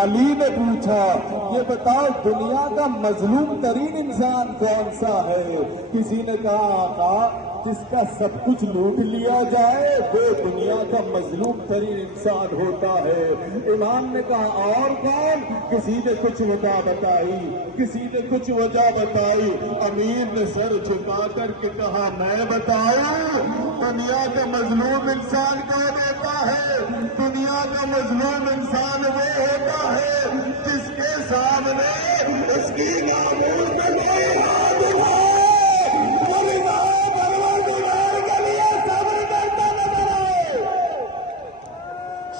علی نے پوچھا یہ بتاؤ دنیا کا مظلوم ترین انسان کون سا ہے؟ کسی نے کہا آقا جس کا سب کچھ لوٹ لیا جائے وہ دنیا کا مظلوم ترین انسان ہوتا ہے۔ امام نے کہا اور کون؟ کسی نے کچھ وجہ بتائی، کسی نے کچھ وجہ بتائی۔ امیر نے سر جھکا کر کے کہا میں بتاؤں دنیا کا مظلوم انسان کون ہوتا ہے؟ دنیا کا مظلوم انسان وہ ہوتا ہے جس کے سامنے اس کی ناموس میں کوئی ہاتھ اٹھائے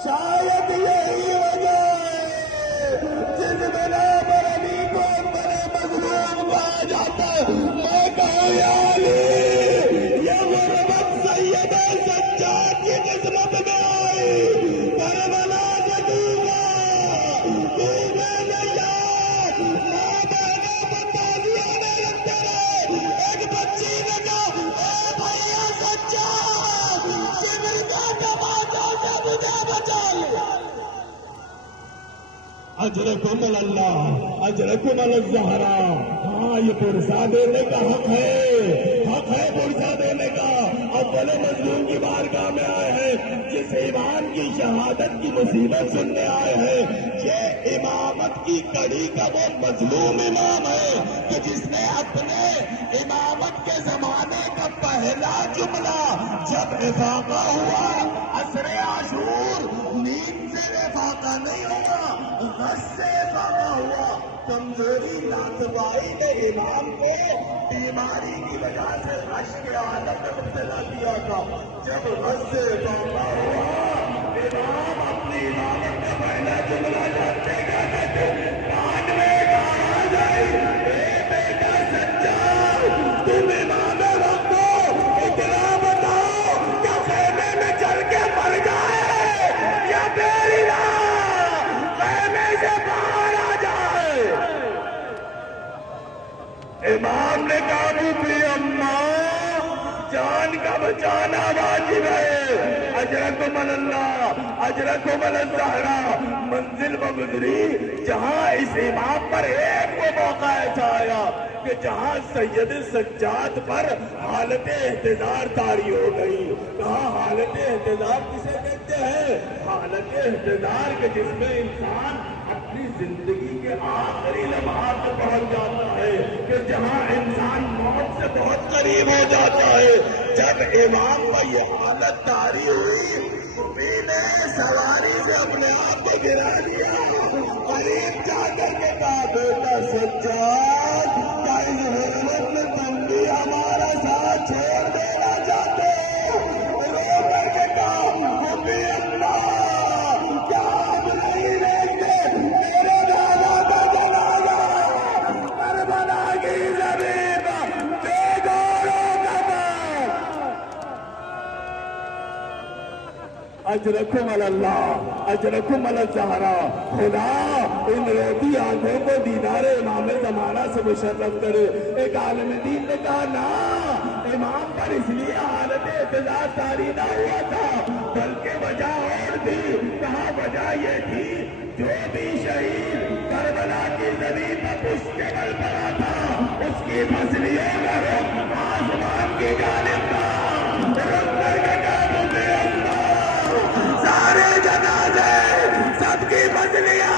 شاید یہی وجہ ہے جس بنا پر علی کو بڑے مظلوم کہا جاتا ہے۔ میں کہوں یا علی یہ غربت سید سجاد کی قسمت میں آئی، کربلا سے ڈوبا نے یاد ماں بہنوں کو تعزیانے لگتے رہے۔ ایک بچی نے کہا اے بھیا سجاد شبر کا ٹماٹر سے مجھے بچا لیا۔ اجرکم اللہ اجرکم الزہرا۔ ہاں یہ پرسہ دینے کا حق ہے پرسہ دینے کا۔ اول مظلوم کی بارگاہ میں آئے ہیں، جس ایمان کی شہادت کی مصیبت سننے آئے ہیں۔ یہ امامت کی کڑی کا وہ مظلوم امام ہے کہ جس نے اپنے امامت کے زمانے کا پہلا جملہ جب افاقہ ہوا، عصر عاشور، نیند سے افاقہ نہیں ہوا، غش سے افاقہ ہوا۔ کمزوری لاتوائی نے امام کو بیماری کی وجہ سے غش کے عالم میں مبتلا کیا تھا۔ جب غش سے افاقہ ہوا، امام اپنی امامت کا پہلا جملہ جانتے کیا کہتے کان میں کہا جائے اے بیٹا سجاد تم امام وقت ہو، اتنا بتاؤ کیا خیمے میں چل کے مر جائے یا میری راہ خیمے سے باہر آ جائے؟ امام نے کہا بھی اماں جان کا بچانا واجب ہے۔ اجرکم اللہ اجرکم الزہرا۔ منزل و گزری جہاں اس امام پر ایک وہ موقع ایسا آیا کہ جہاں سید سجاد پر حالت احتضار طاری ہو گئی۔ کہاں حالت احتضار کسے کہتے ہیں؟ حالت احتضار کے جس میں انسان اپنی زندگی کے آخری لمحات میں پہنچ جاتا ہے، کہ جہاں انسان موت سے بہت قریب ہو جاتا ہے۔ جب امام پر یہ حالت طاری ہوئی، نے سواری سے اپنے آپ کو گرا دیا، قریب جا کر کے کہا بیٹا سجاد کیا اس غربت میں تم بھی ہمارا ساتھ چھوڑ دینا چاہتے ہو؟ رو کر کے کہا بھی اللہ کیا آپ نہیں دیکھتے میرے دادا کا جنازہ کربلا کی زمین بے گوروں کا مال۔ اجرکم اللہ اجرکم الزہرا۔ خدا ان روتی آنکھوں کو دیدار امام زمانہ سے مشرف کرے۔ ایک عالم دین نے کہا نا امام پر اس لیے حالت احتضار طاری نہ ہوا تھا بلکہ وجہ اور تھی۔ کہا وجہ یہ تھی جو بھی شہید کربلا کی زمین پر پشت کے بل پڑا تھا اس کی پسلیوں کا رخ آسمان کی جانب تھا۔ رخ کر کے کہا بے اللہ سارے جنازے سب کی پسلیاں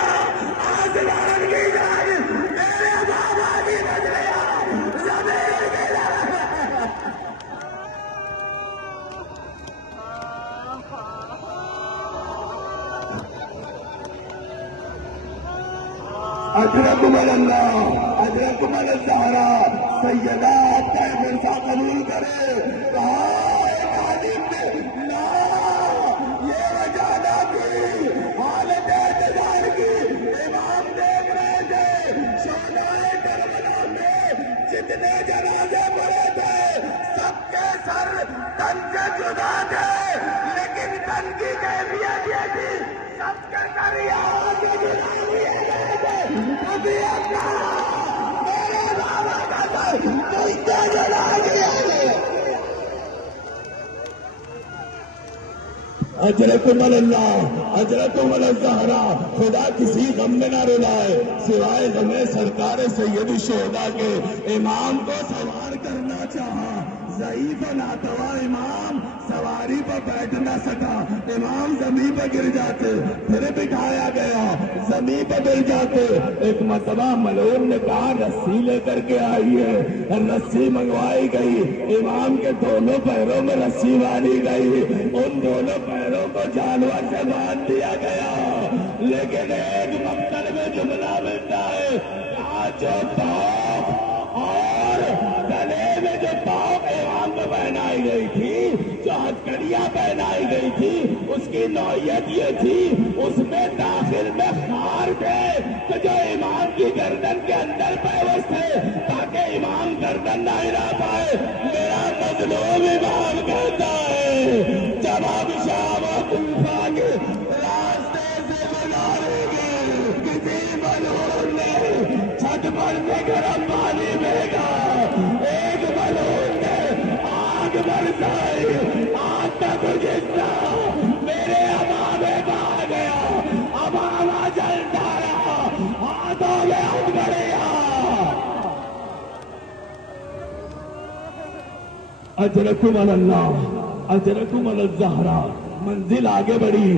آسمان کی جانب، میرے بابا کی پسلیاں زمین کی جانب۔ اجرکم اللہ اجرکم الزہرا۔ سیدہ آپ کا فرصہ قبول کرے۔ کہا ایک عالم نے لا یہ وجہ نہ تھی حالت احتضار کی۔ امام دیکھ رہے تھے شہدائے کربلا میں جتنے جنازے پڑے تھے سب کے سر تن سے جدا تھے، لیکن تن کی کیفیت یہ تھی سب کے سر یہاں سے جدا ہوئے گئے تھے۔ ابھی اللہ میرے بابا کا سر کیسے جدا گیا ہے؟ اجرکم اللہ اجرکم الزہرا. خدا کسی غم میں نہ رلائے سوائے غم سرکار سید الشہداء کے. امام کو سوار کرنا چاہا، ضعیف و ناتوا امام سواری پر بیٹھ نہ سکا. امام زمین پہ گر جاتے، پھر بٹھایا گیا، زمین پہ گر جاتے. ایک مرتبہ ملعون نے کہا رسی لے کر کے آئیے. رسی منگوائی گئی، امام کے دونوں پیروں میں رسی ماری گئی، ان دونوں پیروں کو جانور سے باندھ دیا گیا. لیکن ایک مقتل میں جملہ ملتا ہے، آج جو توق اور گلے میں جو توق امام کو پہنائی گئی تھی، جو ہتھکڑیاں پہنائی گئی تھی، اس کی نوعیت یہ تھی، اس میں داخل میں خار تھے تو جو امام کی گردن کے اندر پیوست تھے تاکہ امام گردن نہ ہلا پائے. میرا مظلوم امام کہتا ہے جب ہم شام و کوفہ کے راستے سے گزاریں گے، کسی ملعون نے چھت پر سے گرم پانی بھیجا، ایک ملعون نے آگ برسائی، آگ کا کچھ حصہ میرے امامے پہ آ گیا، امامہ جلتا رہا، ہاتھوں میں ہتھکڑیاں. اجرکم اللہ اجرکم الزہرا. منزل آگے بڑھی.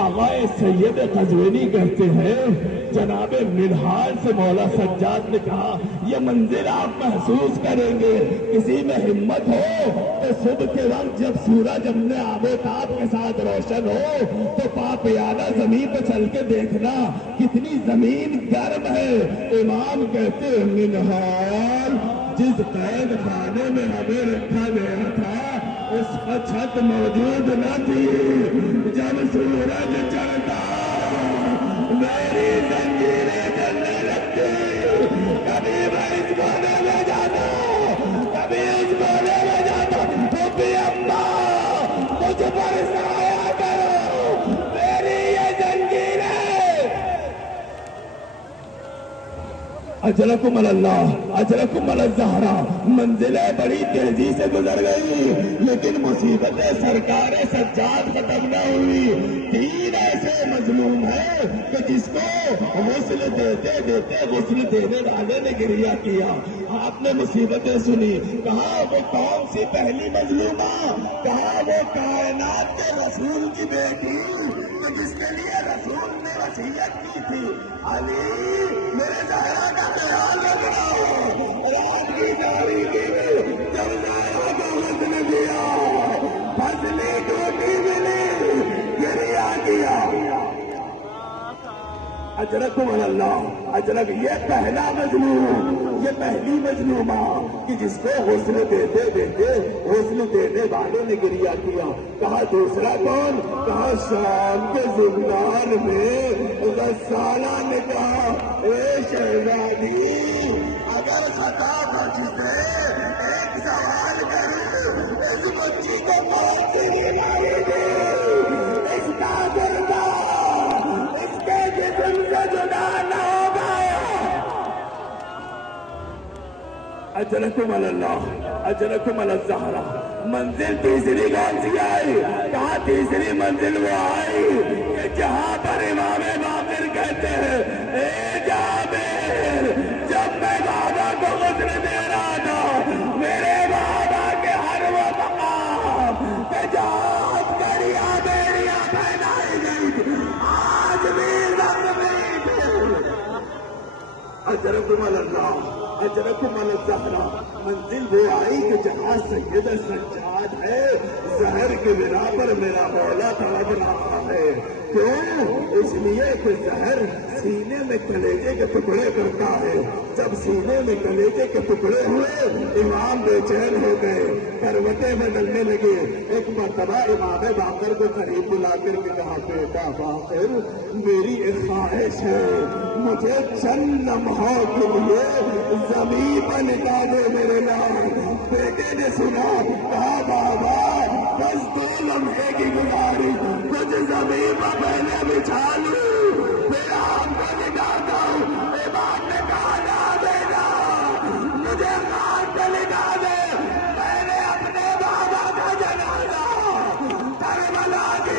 آقا سید قزوینی کہتے ہیں جناب منہال سے مولا سجاد نے کہا یہ منزل آپ محسوس کریں گے. کسی میں ہمت ہو تو صبح کے وقت جب سورج اپنے آب و تاب کے ساتھ روشن ہو تو پاپیانہ زمین پہ چل کے دیکھنا کتنی زمین گرم ہے. امام کہتے ہیں منہال جس قید خانے میں ہمیں رکھا گیا تھا اس کا چھت موجود نہ تھی. جب سورج چڑھتا میری زنجیریں جلنے لگتی، کبھی میں اس کونے میں جاتا کبھی اس کونے میں جاتا. پھوپھی اماں مجھ پر سایہ کرو، میری یہ زنجیریں. اجرکم اللہ اجرکم الزہرا. منزلیں بڑی تیزی سے گزر گئی لیکن مصیبتیں سرکار سجاد ختم نہ ہوئی. تین ایسے مظلوم ہیں کہ جس کو غسل دیتے دیتے غسل دینے والے نے گریہ کیا. آپ نے مصیبتیں سنی، کہا وہ کون سی پہلی مظلومہ، کہا وہ کائنات کے رسول کی بیٹی جس کے لیے رسول نے وصیت کی تھی، علی میرے زہرا کا خیال رکھنا ہو. رات کی تاریخی میں جب زہرا کو غسل دیا، فصلی ٹوٹی ملی، گریہ کیا. اجرکم اللہ اجرک. یہ پہلا مظلوم، یہ پہلی مظلومہ کہ جس کو غسل دیتے دیتے غسل دینے والوں نے گریہ کیا. کہا دوسرا کون، کہا شام کے زندان میں غسالہ نے کہا اے شہزادی اگر خطا بچ سے ایک سوال کروں، اس بچی کو کون سی بیماری تھی، اس کا گردہ اس کے جسم سے جدا نہ ہو گیا. اجرکم اللہ اجرکم الزہرا. منزل تیسری کون سی آئی، کہا تیسری منزل وہ آئی کہ جہاں پر امام باقر کہتے ہیں اے جابر جب میں بابا کو غسل دے رہا تھا میرے بابا کے ہر وہ مقام کہ جہاں ہتھکڑیاں بیڑیاں پہنائی گئی تھی آج بھی زخمی تھی. اجرکم اللہ اجرکم الزہرا. منزل وہ آئی کہ جہاں سید سجاد ہے، زہر کے بنا پر میرا مولا تڑپ رہا ہے. کیوں؟ اس لیے کہ زہر سینے میں کلیجے کے ٹکڑے کرتا ہے. جب سینے میں کلیجے کے ٹکڑے ہوئے امام بے چین ہو گئے، کروٹیں بدلنے لگے. ایک مرتبہ امام باقر کو قریب بلا کر کے کہا بیٹا باقر میری ایک خواہش ہے، مجھے چند لمحوں کے لیے زمین پر لٹا دے میرے نام. بیٹے نے سنا، کہا بابا بس 2 لمحے کی گزارش، کچھ زمین پر پہلے بچھا لوں پھر آپ کو لٹاتا ہوں. امام نے کہا نہ بیٹا مجھے خاک پہ لٹا دے، میں نے اپنے بابا کا جنازہ کربلا کی